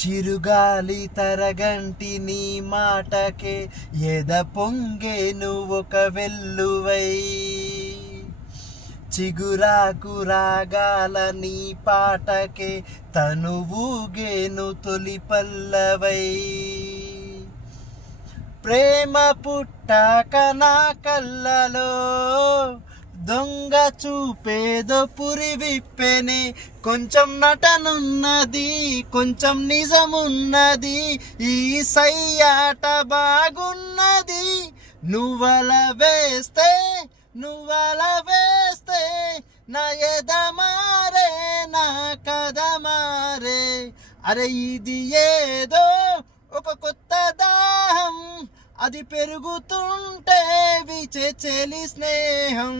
చిరుగాలి తరగంటి నీ మాటకే ఎద పొంగేను ఒక వెల్లువై చిగురాకు రాగాల నీ పాటకే తనువూగేను తొలి పల్లవై ప్రేమ పుట్టాక నా కళ్ళలో దొంగ చూపేదో పురి విప్పెనే కొంచెం నటనున్నది కొంచెం నిజమున్నది ఈ సయ్యాట బాగున్నది నువ్వల వేస్తే నా ఎద మారే నా కథ మారే అరే ఇది ఏదో ఒక కొత్త దాహం అది పెరుగుతుంటే విచే చెలి స్నేహం